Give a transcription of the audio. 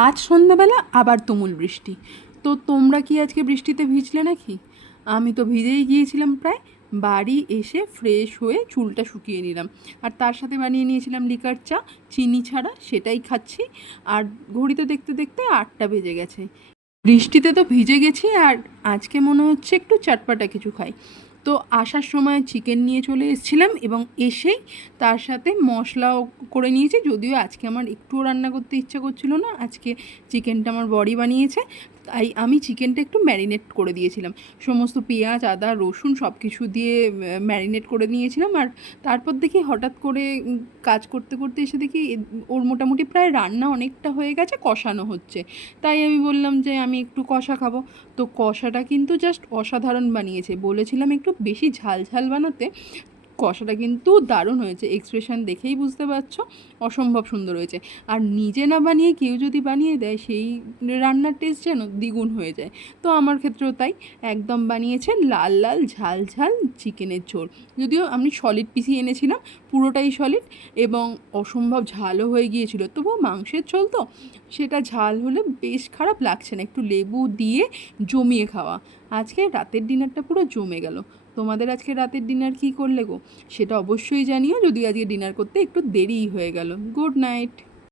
আজ সন্ধ্যাবেলা আবার তুমুল বৃষ্টি। তো তোমরা কি আজকে বৃষ্টিতে ভিজলে নাকি? আমি তো ভিজেই গিয়েছিলাম প্রায়। বাড়ি এসে ফ্রেশ হয়ে চুলটা শুকিয়ে নিলাম, আর তার সাথে বানিয়ে নিয়েছিলাম লিকার চা, চিনি ছাড়া, সেটাই খাচ্ছি। আর ঘড়িতে দেখতে দেখতে 8টা বেজে গেছে। বৃষ্টিতে তো ভিজে গেছি, আর আজকে মনে হচ্ছে একটু চটপাটা কিছু খাই। তো আসার সময় চিকেন নিয়ে চলে এসেছিলাম, এবং এসেই তার সাথে মশলাও করে নিয়েছি। যদিও আজকে আমার একটুও রান্না করতে ইচ্ছা করছিল না, আজকে চিকেনটা আমার বড়ি বানিয়েছে, তাই আমি চিকেনটা একটু ম্যারিনেট করে দিয়েছিলাম। সমস্ত পেঁয়াজ, আদা, রসুন সব কিছু দিয়ে ম্যারিনেট করে নিয়েছিলাম। আর তারপর দেখি হঠাৎ করে কাজ করতে করতে এসে দেখি ওর মোটামুটি প্রায় রান্না অনেকটা হয়ে গেছে, কষানো হচ্ছে। তাই আমি বললাম যে আমি একটু কষা খাবো। তো কষাটা কিন্তু জাস্ট অসাধারণ বানিয়েছে। বলেছিলাম একটু বেশি ঝাল ঝাল বানাতে, কষাটা কিন্তু দারুণ হয়েছে। এক্সপ্রেশন দেখেই বুঝতে পারছো, অসম্ভব সুন্দর হয়েছে। আর নিজে না বানিয়ে কেউ যদি বানিয়ে দেয়, সেই রান্নার টেস্ট যেন দ্বিগুণ হয়ে যায়। তো আমার ক্ষেত্রেও তাই, একদম বানিয়েছে লাল লাল ঝাল ঝাল চিকেনের ঝোল। যদিও আমি সলিড পিসি এনেছিলাম, পুরোটাই সলিড, এবং অসম্ভব ঝালও হয়ে গিয়েছিল। তবুও মাংসের ঝোল তো, সেটা ঝাল হলে বেশ খারাপ লাগছে না। একটু লেবু দিয়ে জমিয়ে খাওয়া। আজকে রাতের ডিনারটা পুরো জমে গেল। তোমাদের আজকে রাতের ডিনার কী করলে গো? সেটা অবশ্যই জানিও, যদি আজকে ডিনার করতে একটু দেরিই হয়ে গেল। Good night.